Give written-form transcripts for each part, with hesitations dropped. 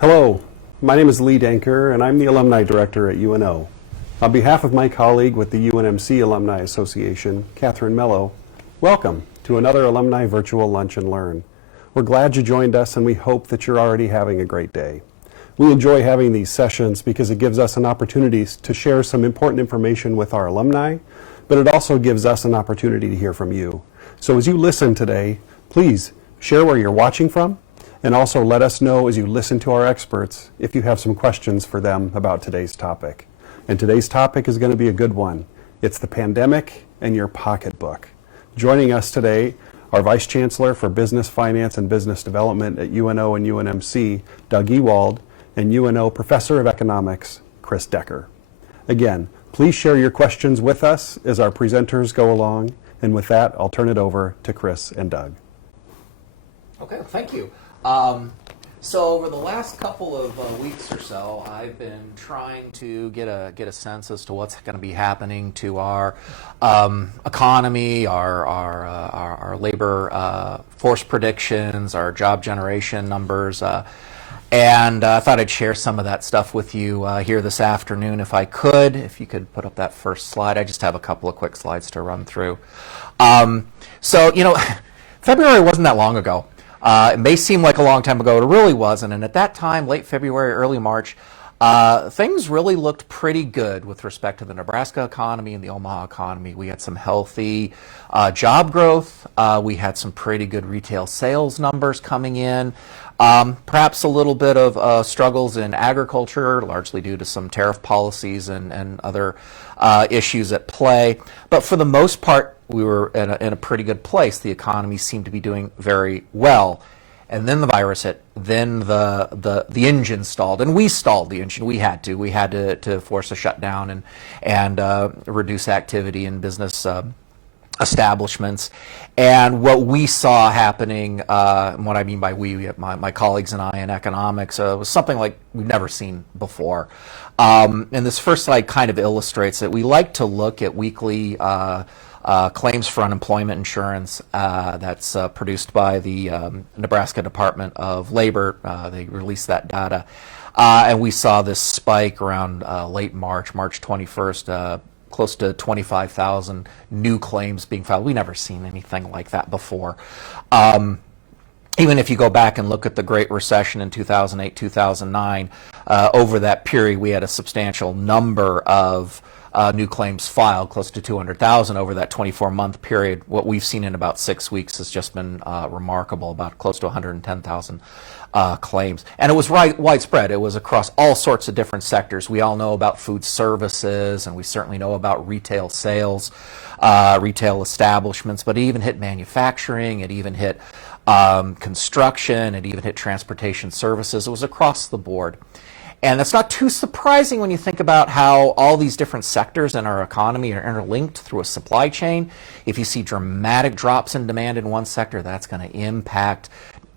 Hello, my name is Lee Danker, and I'm the Alumni Director at UNO. On behalf of my colleague with the UNMC Alumni Association, Catherine Mello, welcome to another Alumni Virtual Lunch and Learn. We're glad you joined us, and we hope that you're already having a great day. We enjoy having these sessions because it gives us an opportunity to share some important information with our alumni, but it also gives us an opportunity to hear from you. So as you listen today, please share where you're watching from, and also let us know as you listen to our experts if you have some questions for them about today's topic. And today's topic is going to be a good one. It's the pandemic and your pocketbook. Joining us today are Vice Chancellor for Business Finance and Business Development at UNO and UNMC, Doug Ewald, and UNO Professor of Economics, Chris Decker. Again, please share your questions with us as our presenters go along. And with that, I'll turn it over to Chris and Doug. Okay, thank you. So over the last couple of weeks or so, I've been trying to get a sense as to what's going to be happening to our economy, our labor force predictions, our job generation numbers, and I thought I'd share some of that stuff with you here this afternoon, if I could. If you could put up that first slide, I just have a couple of quick slides to run through. So February wasn't that long ago. It may seem like a long time ago, it really wasn't. And at that time, late February, early March, things really looked pretty good with respect to the Nebraska economy and the Omaha economy. We had some healthy job growth. We had some pretty good retail sales numbers coming in. Perhaps a little bit of struggles in agriculture, largely due to some tariff policies and other issues at play. But for the most part, we were in a pretty good place. The economy seemed to be doing very well. And then the virus hit. Then the engine stalled, and we stalled the engine. We had to force a shutdown and reduce activity in business establishments. And what we saw happening, and what I mean by we, my colleagues and I in economics, was something like we've never seen before. And this first slide kind of illustrates it. We like to look at weekly claims for unemployment insurance that's produced by the Nebraska Department of Labor. They released that data. And we saw this spike around late March 21st, close to 25,000 new claims being filed. We never seen anything like that before. Even if you go back and look at the Great Recession in 2008, 2009, over that period we had a substantial number of new claims filed, close to 200,000 over that 24-month period. What we've seen in about 6 weeks has just been remarkable, about close to 110,000 claims. And it was widespread. It was across all sorts of different sectors. We all know about food services, and we certainly know about retail sales, retail establishments, but it even hit manufacturing, it even hit construction, it even hit transportation services. It was across the board. And that's not too surprising when you think about how all these different sectors in our economy are interlinked through a supply chain. If you see dramatic drops in demand in one sector, that's going to impact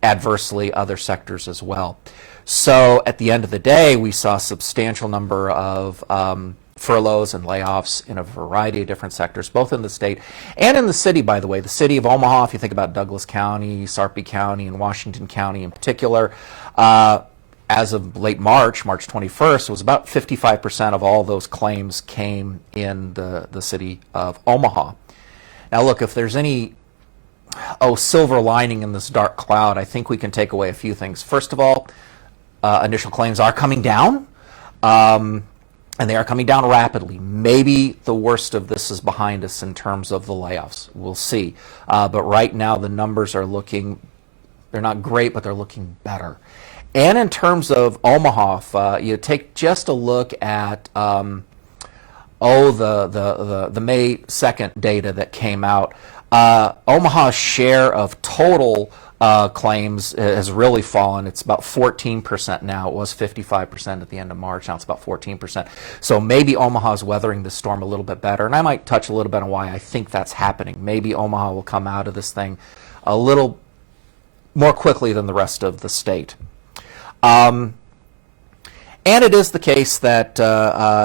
adversely other sectors as well. So at the end of the day, we saw a substantial number of furloughs and layoffs in a variety of different sectors, both in the state and in the city, by the way. The city of Omaha, if you think about Douglas County, Sarpy County, and Washington County in particular, as of late March 21st, it was about 55% of all those claims came in the city of Omaha. Now look, if there's any silver lining in this dark cloud, I think we can take away a few things. First of all, initial claims are coming down, and they are coming down rapidly. Maybe the worst of this is behind us in terms of the layoffs. We'll see. But right now the numbers are looking, they're not great, but they're looking better. And in terms of Omaha, you take just a look at the May 2nd data that came out. Omaha's share of total claims has really fallen. It's about 14% now. It was 55% at the end of March. Now it's about 14%. So maybe Omaha's weathering the storm a little bit better. And I might touch a little bit on why I think that's happening. Maybe Omaha will come out of this thing a little more quickly than the rest of the state. And it is the case that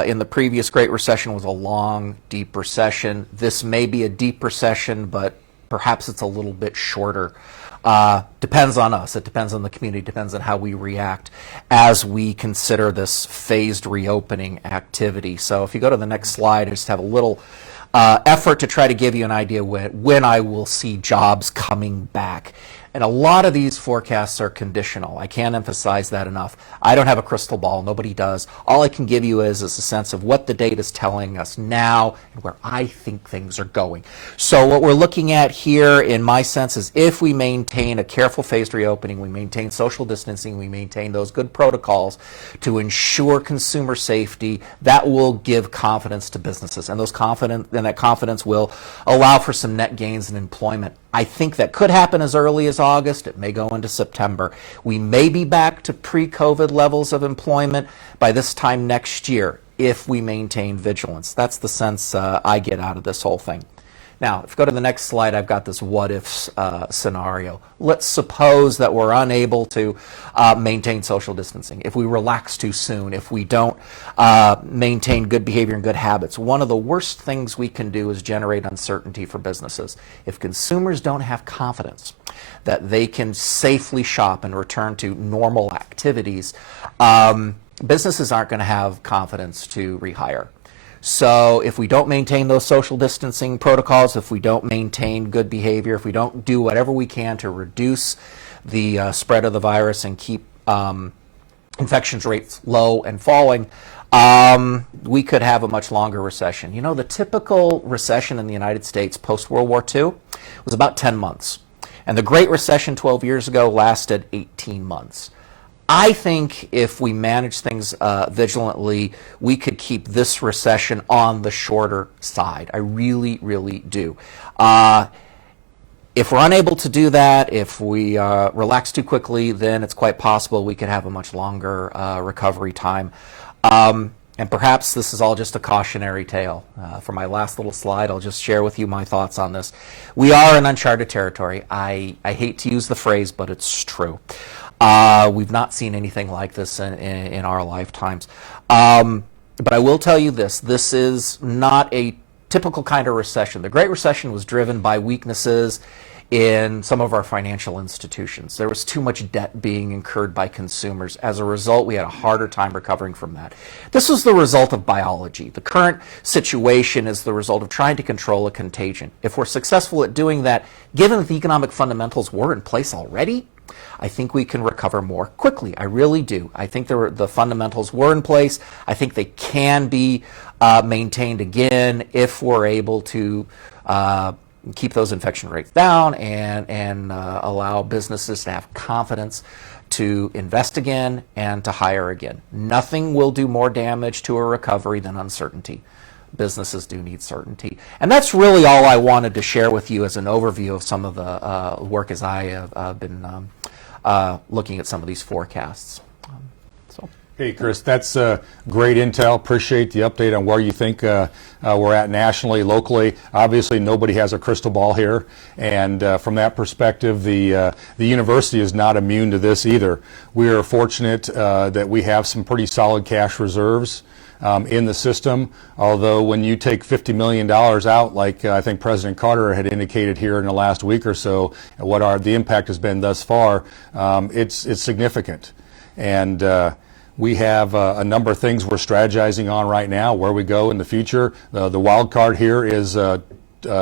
in the previous Great Recession was a long, deep recession. This may be a deep recession, but perhaps it's a little bit shorter. Depends on us. It depends on the community. Depends on how we react as we consider this phased reopening activity. So if you go to the next slide, I just have a little effort to try to give you an idea when I will see jobs coming back. And a lot of these forecasts are conditional. I can't emphasize that enough. I don't have a crystal ball. Nobody does. All I can give you is a sense of what the data is telling us now and where I think things are going. So what we're looking at here, in my sense, is if we maintain a careful phased reopening, we maintain social distancing, we maintain those good protocols to ensure consumer safety, that will give confidence to businesses. And that confidence will allow for some net gains in employment. I think that could happen as early as August. It may go into September. We may be back to pre-COVID levels of employment by this time next year if we maintain vigilance. That's the sense I get out of this whole thing. Now, if you go to the next slide, I've got this what-if scenario. Let's suppose that we're unable to maintain social distancing, if we relax too soon, if we don't maintain good behavior and good habits. One of the worst things we can do is generate uncertainty for businesses. If consumers don't have confidence that they can safely shop and return to normal activities, businesses aren't going to have confidence to rehire. So if we don't maintain those social distancing protocols, if we don't maintain good behavior, if we don't do whatever we can to reduce the spread of the virus and keep infection rates low and falling, we could have a much longer recession. You know, the typical recession in the United States post-World War II was about 10 months. And the Great Recession 12 years ago lasted 18 months. I think if we manage things vigilantly, we could keep this recession on the shorter side. I really, really do. If we're unable to do that, if we relax too quickly, then it's quite possible we could have a much longer recovery time. And perhaps this is all just a cautionary tale. For my last little slide, I'll just share with you my thoughts on this. We are in uncharted territory. I hate to use the phrase, but it's true. We've not seen anything like this in our lifetimes. But I will tell you this is not a typical kind of recession. The Great Recession was driven by weaknesses in some of our financial institutions. There was too much debt being incurred by consumers. As a result, we had a harder time recovering from that. This was the result of biology. The current situation is the result of trying to control a contagion. If we're successful at doing that, given that the economic fundamentals were in place already, I think we can recover more quickly. I really do. I think the fundamentals were in place. I think they can be maintained again if we're able to keep those infection rates down and allow businesses to have confidence to invest again and to hire again. Nothing will do more damage to a recovery than uncertainty. Businesses do need certainty. And that's really all I wanted to share with you as an overview of some of the work as I have been looking at some of these forecasts. Hey, Chris, that's great intel. Appreciate the update on where you think we're at nationally, locally. Obviously, nobody has a crystal ball here, and from that perspective, the university is not immune to this either. We are fortunate that we have some pretty solid cash reserves in the system, although when you take $50 million out, like I think President Carter had indicated here in the last week or so, what the impact has been thus far, it's significant. And we have a number of things we're strategizing on right now, where we go in the future. The wild card here is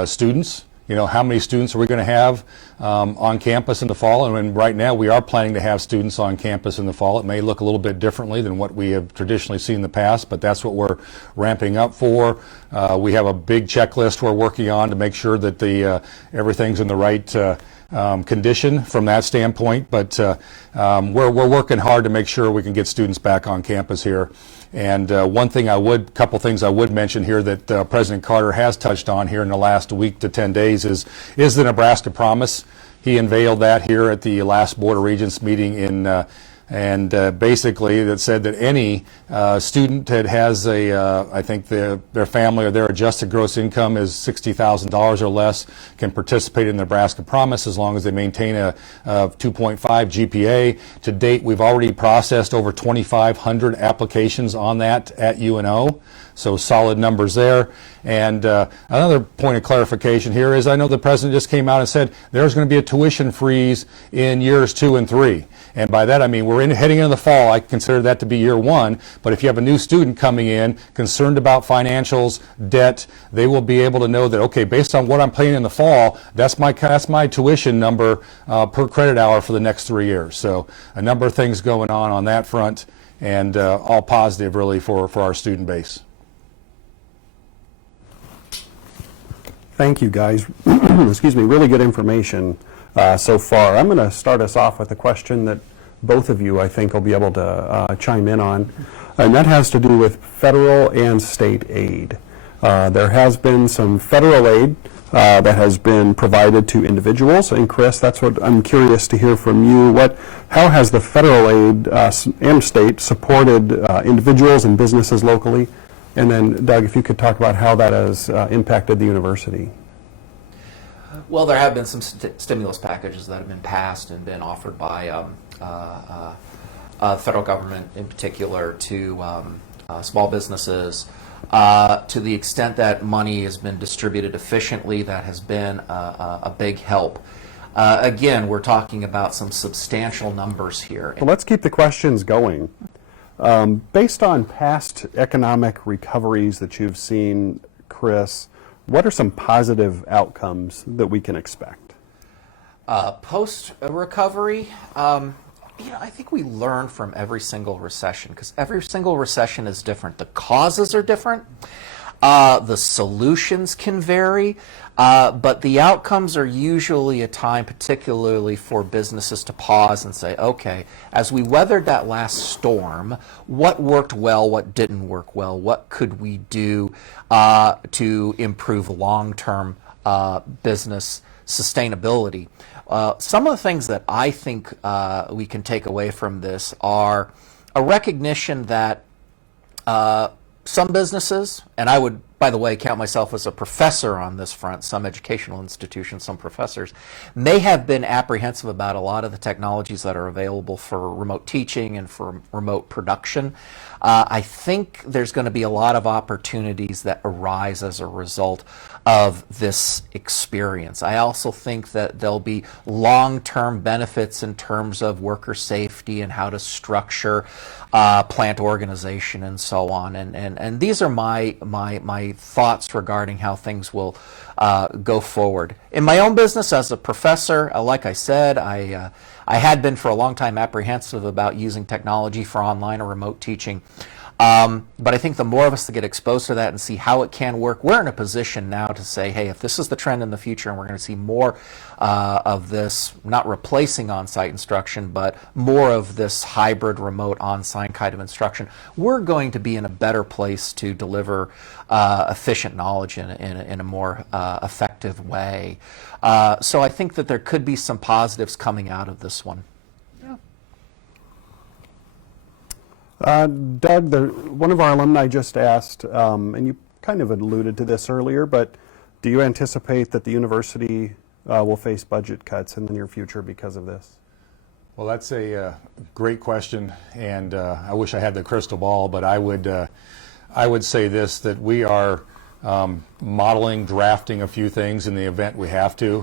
students. You know, how many students are we going to have on campus in the fall? And right now we are planning to have students on campus in the fall. It may look a little bit differently than what we have traditionally seen in the past, but that's what we're ramping up for. We have a big checklist we're working on to make sure that everything's in the right condition from that standpoint, but we're working hard to make sure we can get students back on campus here. And couple things I would mention here that President Carter has touched on here in the last week to 10 days is the Nebraska Promise. He unveiled that here at the last Board of Regents meeting and basically that said that any student that has I think their family or their adjusted gross income is $60,000 or less can participate in the Nebraska Promise as long as they maintain a 2.5 GPA. To date, we've already processed over 2,500 applications on that at UNO. So solid numbers there. And another point of clarification here is I know the president just came out and said there's going to be a tuition freeze in years 2 and 3. And by that I mean we're heading into the fall. I consider that to be year 1. But if you have a new student coming in concerned about financials, debt, they will be able to know that, okay, based on what I'm paying in the fall, that's my tuition number per credit hour for the next 3 years. So a number of things going on that front, and all positive really for our student base. Thank you, guys. Excuse me, really good information so far. I'm going to start us off with a question that both of you, I think, will be able to chime in on, and that has to do with federal and state aid. There has been some federal aid that has been provided to individuals, and Chris, that's what I'm curious to hear from you. How has the federal aid and state supported individuals and businesses locally? And then, Doug, if you could talk about how that has impacted the university. Well, there have been some stimulus packages that have been passed and been offered by the federal government in particular to small businesses. To the extent that money has been distributed efficiently, that has been a big help. Again, we're talking about some substantial numbers here. Well, let's keep the questions going. Based on past economic recoveries that you've seen, Chris, what are some positive outcomes that we can expect? Post-recovery, I think we learn from every single recession, because every single recession is different. The causes are different. The solutions can vary, but the outcomes are usually a time, particularly for businesses, to pause and say, okay, as we weathered that last storm, what worked well, what didn't work well, what could we do to improve long-term business sustainability? Some of the things that I think we can take away from this are a recognition that some businesses, and I would, by the way, count myself as a professor on this front, some educational institutions, some professors, may have been apprehensive about a lot of the technologies that are available for remote teaching and for remote production. I think there's going to be a lot of opportunities that arise as a result of this experience. I also think that there'll be long-term benefits in terms of worker safety and how to structure plant organization and so on. And these are my thoughts regarding how things will go forward. In my own business as a professor, like I said, I had been for a long time apprehensive about using technology for online or remote teaching. But I think the more of us that get exposed to that and see how it can work, we're in a position now to say, hey, if this is the trend in the future and we're going to see more of this, not replacing on-site instruction, but more of this hybrid remote on-site kind of instruction, we're going to be in a better place to deliver efficient knowledge in a more effective way. So I think that there could be some positives coming out of this one. Doug, one of our alumni just asked, and you kind of alluded to this earlier, but do you anticipate that the university will face budget cuts in the near future because of this? Well, that's a great question, and I wish I had the crystal ball, but I would say this, that we are modeling, drafting a few things in the event we have to.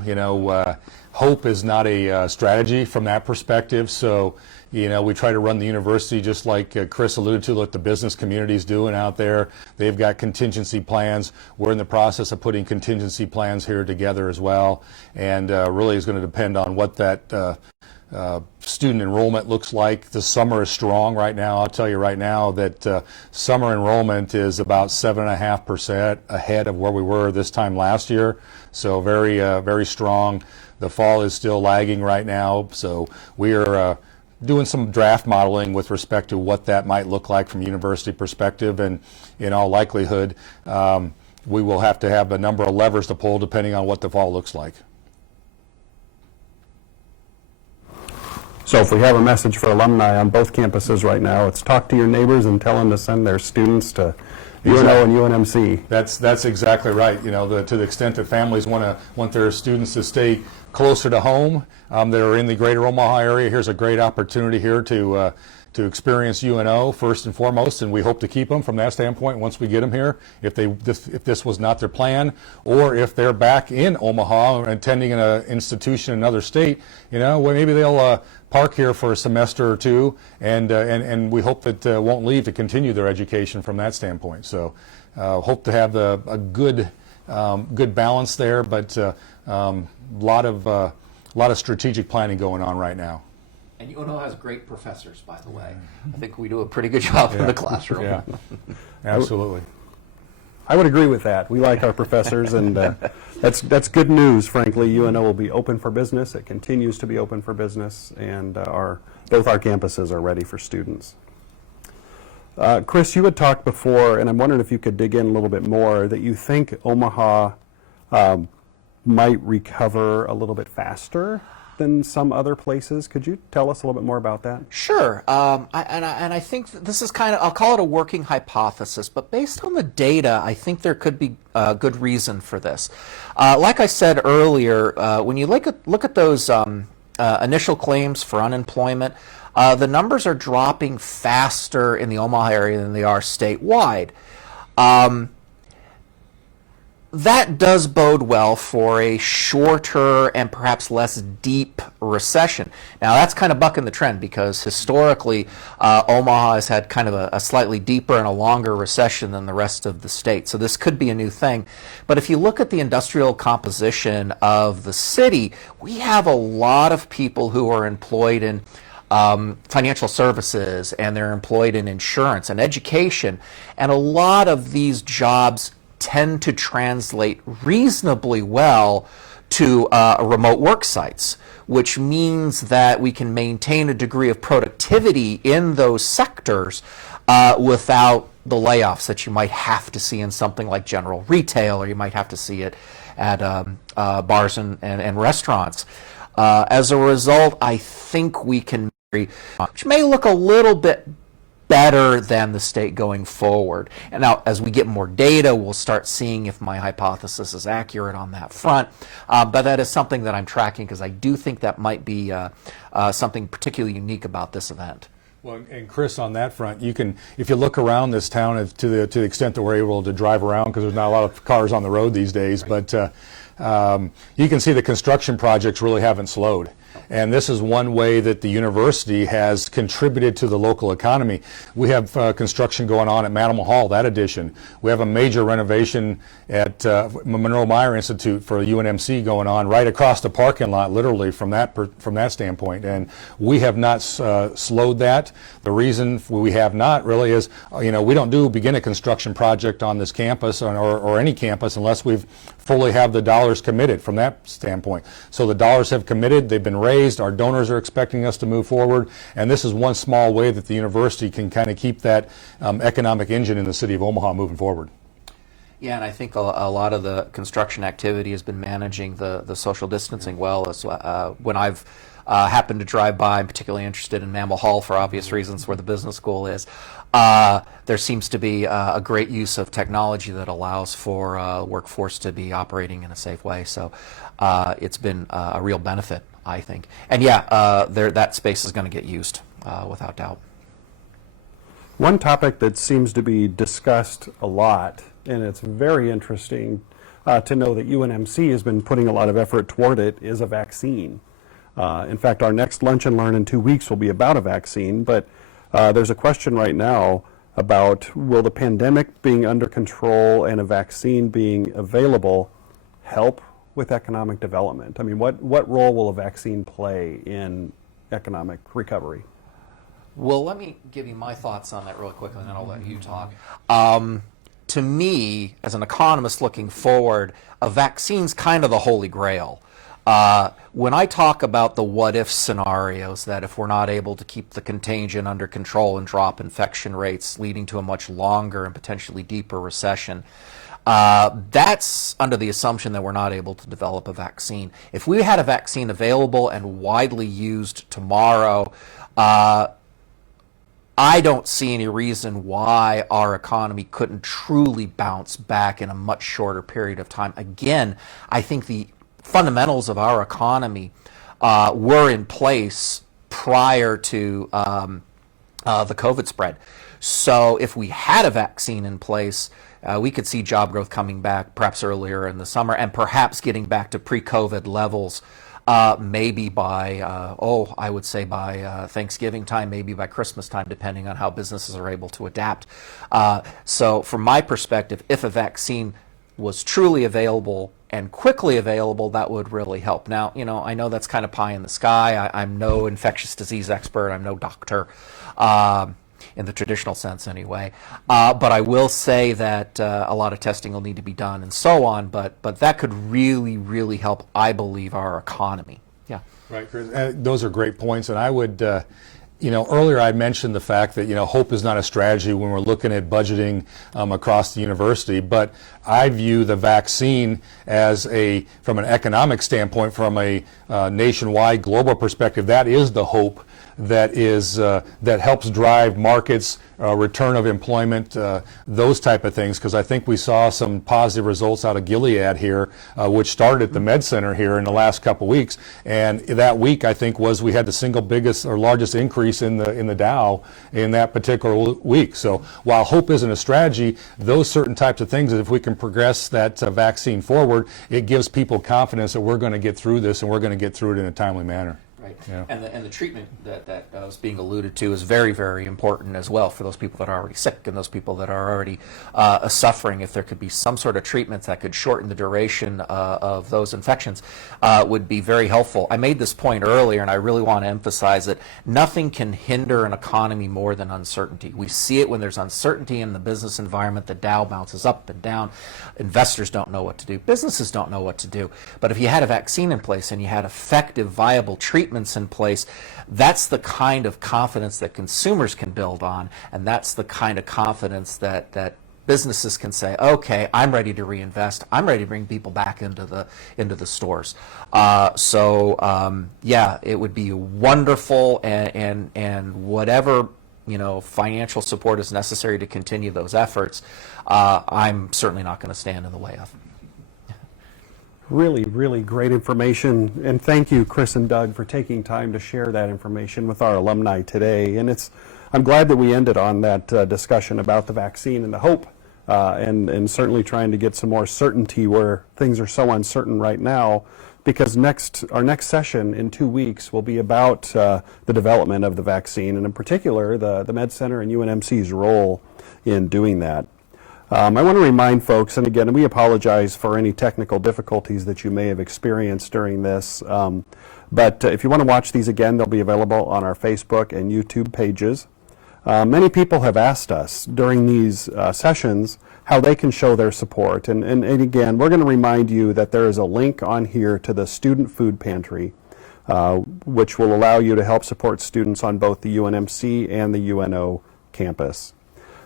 Hope is not a strategy from that perspective, so we try to run the university just like Chris alluded to, what the business community is doing out there. They've got contingency plans. We're in the process of putting contingency plans here together as well, and really is going to depend on what that student enrollment looks like. The summer is strong right now. I'll tell you right now that summer enrollment is about 7.5% ahead of where we were this time last year, so very, very strong. The fall is still lagging right now, so we are doing some draft modeling with respect to what that might look like from a university perspective, and in all likelihood we will have to have a number of levers to pull depending on what the fall looks like. So if we have a message for alumni on both campuses right now, it's talk to your neighbors and tell them to send their students to UNO and UNMC. That's exactly right. To the extent that families want their students to stay closer to home, that are in the greater Omaha area, here's a great opportunity here to to experience UNO first and foremost, and we hope to keep them from that standpoint once we get them here. If this was not their plan, or if they're back in Omaha attending an institution in another state, well, maybe they'll park here for a semester or two, and we hope that won't leave to continue their education from that standpoint. So hope to have a good balance there, but lot of strategic planning going on right now. And UNO has great professors, by the way. I think we do a pretty good job in the classroom. Yeah, absolutely. I would agree with that. We like our professors, and that's good news, frankly. UNO will be open for business. It continues to be open for business, and both our campuses are ready for students. Chris, you had talked before, and I'm wondering if you could dig in a little bit more, that you think Omaha might recover a little bit faster than some other places. Could you tell us a little bit more about that? Sure. I think this is kind of, I'll call it a working hypothesis, but based on the data, I think there could be a good reason for this. Like I said earlier, when you look at those initial claims for unemployment, the numbers are dropping faster in the Omaha area than they are statewide. That does bode well for a shorter and perhaps less deep recession. Now, that's kind of bucking the trend, because historically, Omaha has had kind of a slightly deeper and a longer recession than the rest of the state. So this could be a new thing. But if you look at the industrial composition of the city, we have a lot of people who are employed in financial services, and they're employed in insurance and education. And a lot of these jobs tend to translate reasonably well to remote work sites, which means that we can maintain a degree of productivity in those sectors without the layoffs that you might have to see in something like general retail, or you might have to see it at bars and restaurants. As a result, I think we can, which may look a little bit better than the state going forward. And now, as we get more data, we'll start seeing if my hypothesis is accurate on that front. But that is something that I'm tracking, because I do think that might be something particularly unique about this event. Well, and Chris, on that front, you can, if you look around this town, to the extent that we're able to drive around, because there's not a lot of cars on the road these days, but you can see the construction projects really haven't slowed. And this is one way that the university has contributed to the local economy. We have construction going on at Manimal Hall, that addition. We have a major renovation at Monroe Meyer Institute for UNMC going on right across the parking lot, literally from that standpoint. And we have not slowed that. The reason we have not really is, we don't begin a construction project on this campus or any campus unless we've fully have the dollars committed from that standpoint. So the dollars have committed, they've been raised, our donors are expecting us to move forward, and this is one small way that the university can kind of keep that economic engine in the city of Omaha moving forward. Yeah, and I think a lot of the construction activity has been managing the social distancing well. As when I've happened to drive by, I'm particularly interested in Manimal Hall for obvious reasons, where the business school is. There seems to be a great use of technology that allows for workforce to be operating in a safe way. So it's been a real benefit, I think. And yeah, that space is going to get used without doubt. One topic that seems to be discussed a lot, and it's very interesting to know that UNMC has been putting a lot of effort toward it, is a vaccine. In fact, our next Lunch and Learn in 2 weeks will be about a vaccine, but there's a question right now about, will the pandemic being under control and a vaccine being available help with economic development? I mean, what role will a vaccine play in economic recovery? Well, let me give you my thoughts on that real quickly, and then I'll let you talk. To me, as an economist looking forward, a vaccine's kind of the holy grail. When I talk about the what-if scenarios, that if we're not able to keep the contagion under control and drop infection rates, leading to a much longer and potentially deeper recession, that's under the assumption that we're not able to develop a vaccine. If we had a vaccine available and widely used tomorrow, I don't see any reason why our economy couldn't truly bounce back in a much shorter period of time. Again, I think the fundamentals of our economy were in place prior to the COVID spread. So if we had a vaccine in place, we could see job growth coming back perhaps earlier in the summer and perhaps getting back to pre-COVID levels maybe by, I would say by Thanksgiving time, maybe by Christmas time, depending on how businesses are able to adapt. So from my perspective, if a vaccine was truly available and quickly available, that would really help. Now, I know that's kind of pie in the sky. I'm no infectious disease expert. I'm no doctor. In the traditional sense anyway. But I will say that a lot of testing will need to be done and so on, but that could really, really help, I believe, our economy. Yeah. Right, Chris. Those are great points, and I would, earlier I mentioned the fact that, hope is not a strategy when we're looking at budgeting across the university, but I view the vaccine as from an economic standpoint, from a nationwide global perspective, that is the hope that helps drive markets, return of employment, those type of things, because I think we saw some positive results out of Gilead here, which started at the Med Center here in the last couple weeks, and that week I think we had the single biggest or largest increase in the Dow in that particular week. So while hope isn't a strategy, those certain types of things, if we can progress that vaccine forward, it gives people confidence that we're going to get through this and we're going to get through it in a timely manner. Right. Yeah. And the treatment that was being alluded to is very, very important as well for those people that are already sick and those people that are already suffering. If there could be some sort of treatments that could shorten the duration of those infections, would be very helpful. I made this point earlier, and I really want to emphasize that nothing can hinder an economy more than uncertainty. We see it when there's uncertainty in the business environment. The Dow bounces up and down. Investors don't know what to do. Businesses don't know what to do. But if you had a vaccine in place and you had effective, viable treatments in place, that's the kind of confidence that consumers can build on, and that's the kind of confidence that businesses can say, okay, I'm ready to reinvest. I'm ready to bring people back into the stores. Yeah, it would be wonderful, and whatever financial support is necessary to continue those efforts, I'm certainly not going to stand in the way of. Really, really great information, and thank you, Chris and Doug, for taking time to share that information with our alumni today. And I'm glad that we ended on that discussion about the vaccine and the hope, and certainly trying to get some more certainty where things are so uncertain right now, because our next session in 2 weeks will be about the development of the vaccine, and in particular the Med Center and UNMC's role in doing that. I want to remind folks, and again, we apologize for any technical difficulties that you may have experienced during this, but if you want to watch these again, they'll be available on our Facebook and YouTube pages. Many people have asked us during these sessions how they can show their support, and again, we're going to remind you that there is a link on here to the Student Food Pantry, which will allow you to help support students on both the UNMC and the UNO campus.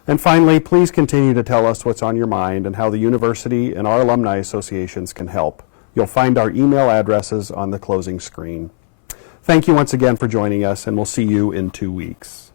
And finally, please continue to tell us what's on your mind and how the university and our alumni associations can help. You'll find our email addresses on the closing screen. Thank you once again for joining us, and we'll see you in 2 weeks.